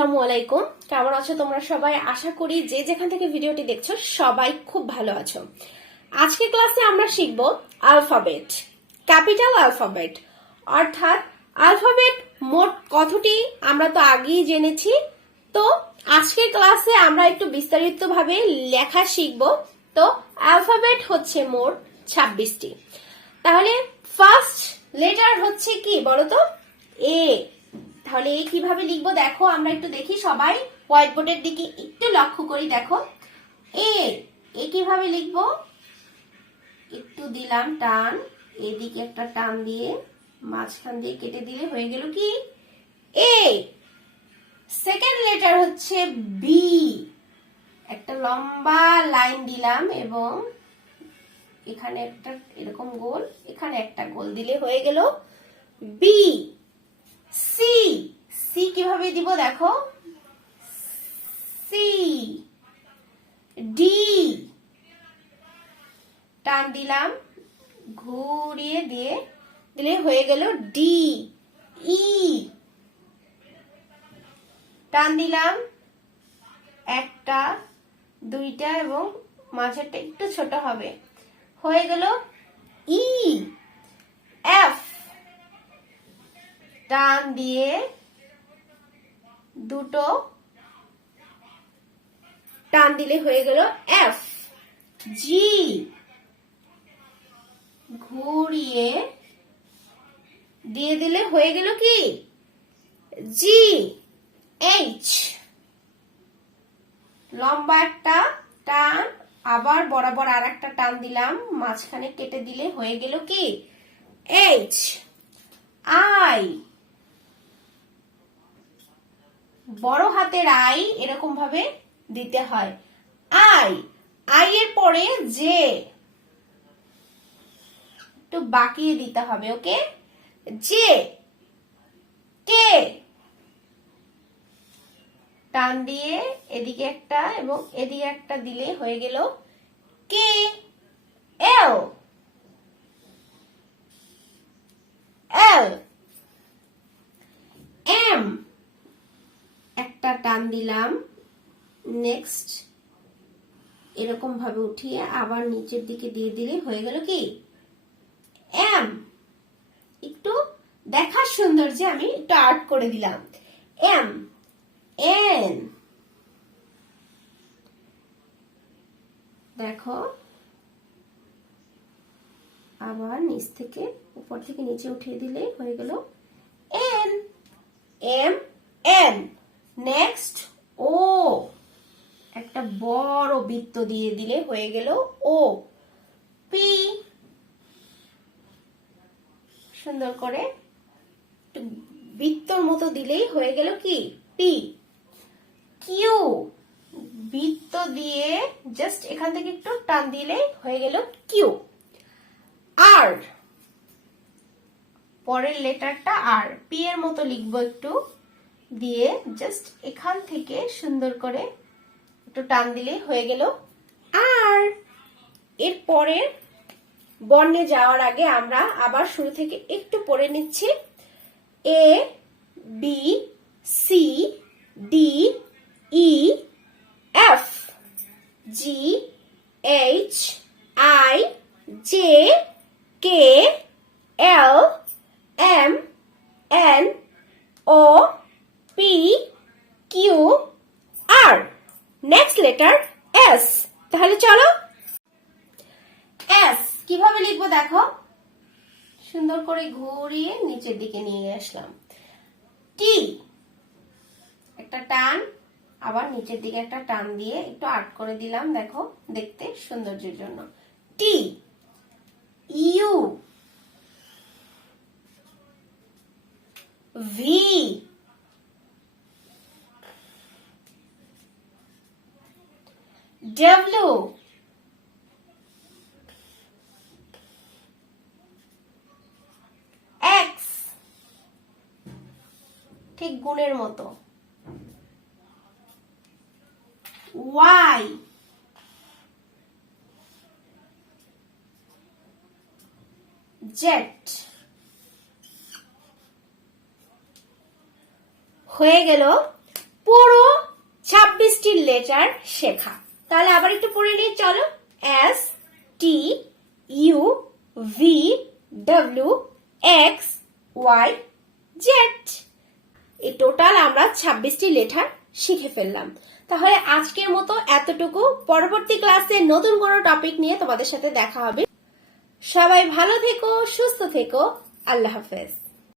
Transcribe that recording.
আসসালামু আলাইকুম। কেমন আছো তোমরা সবাই? আশা করি যে যেখান থেকে ভিডিওটি দেখছো সবাই খুব ভালো আছো। আজকে ক্লাসে আমরা শিখব অ্যালফাবেট, ক্যাপিটাল অ্যালফাবেট, অর্থাৎ অ্যালফাবেট মোট কতটি আমরা তো আগেই জেনেছি। তো আজকের ক্লাসে আমরা একটু বিস্তারিতভাবে লেখা শিখব। তো অ্যালফাবেট হচ্ছে মোট 26টি। তাহলে ফার্স্ট লেটার হচ্ছে কি বলতো? এ। তাহলে এই কিভাবে লিখবো দেখো, আমরা একটু দেখি সবাই হোয়াইট বোর্ডের দিকে একটু লক্ষ্য করি। দেখো এ কিভাবে লিখবো, একটু দিলাম টান, এদিকে একটা টান দিয়ে মাঝখান দিয়ে কেটে দিলে হয়ে গেল কি এ। সেকেন্ড লেটার হচ্ছে বি, একটা লম্বা লাইন দিলাম এবং এখানে একটা এরকম গোল, এখানে একটা গোল দিলে হয়ে গেল বি। সি, সি কিভাবে দিব দেখো, সি। ডি, টান দিলাম ঘুরিয়ে দিয়ে দিলে হয়ে গেল ডি। ই, টান দিলাম একটা দুইটা এবং মাঝেরটা একটু ছোট হবে, হয়ে গেল ই। এফ, টান দিয়ে দুটো টান দিলে হয়ে গেল এফ। জি, ঘুরিয়ে দিয়ে দিলে হয়ে গেল কি জি। এইচ, লম্বা একটা টান আবার বরাবর আর একটা টান দিলাম, মাঝখানে কেটে দিলে হয়ে গেল কি এইচ। আই, বড় হাতের আই এরকম ভাবে দিতে হয়। আই, আই এর পরে জে একটু বাকিয়ে দিতে হবে, ওকে। জে। কে, টান দিয়ে এদিকে একটা এবং এদিকে একটা দিলে হয়ে গেল কে। এল, এল। এম, একটা টান দিলাম, নেক্সট এরকম ভাবে উঠিয়ে আবার নিচের দিকে দিয়ে দিলে হয়ে গেল কি এম। একটু দেখার সৌন্দর্যে আমি একটু আর্ট করে দিলাম। এম। এন, দেখো আবার নিচ থেকে উপর থেকে নিচে উঠিয়ে দিলে হয়ে গেল N. M, N. Next O, একটা বড় বৃত্ত দিয়ে দিলে হয়ে গেল ও। পি, সুন্দর করে একটু বৃত্তর মতো দিলেই হয়ে গেল কি পি। কিউ, বৃত্ত দিয়ে জাস্ট এখান থেকে একটু টান দিলে হয়ে গেল কিউ। আর, পরের লেটারটা আর, পি এর মতো লিখবো একটু দিয়ে জাস্ট এখান থেকে সুন্দর করে একটু টান দিলে হয়ে গেল আর। এর পরের বর্ণে যাওয়ার আগে আমরা আবার শুরু থেকে একটু পড়ে নিচ্ছি। A, B, C, D, E, F, G, H, I, J, K, L, M, N, O, P, Q, R. Next letter S. তাহলে চলো এস কিভাবে লিখবো দেখো, সুন্দর করে ঘুরিয়ে নিচের দিকে নিয়ে আসলাম। টি, একটা টান আবার নিচের দিকে একটা টান দিয়ে একটু আর্ট করে দিলাম, দেখো দেখতে সৌন্দর্যের জন্য। T. U, V, W, X, ঠিক গুণের মতো। Y, Z. হয়ে গেল পুরো 26টি লেটার শেখা। তাহলে আবার একটু পড়ে নিয়ে চলো। S T U V W X Y Z। এই টোটাল আমরা 26টি লেটার শিখে ফেললাম। তাহলে আজকের মতো এতটুকু। পরবর্তী ক্লাসে নতুন কোনো টপিক নিয়ে তোমাদের সাথে দেখা হবে। সবাই ভালো থেকো, সুস্থ থেকো। আল্লাহ হাফেজ।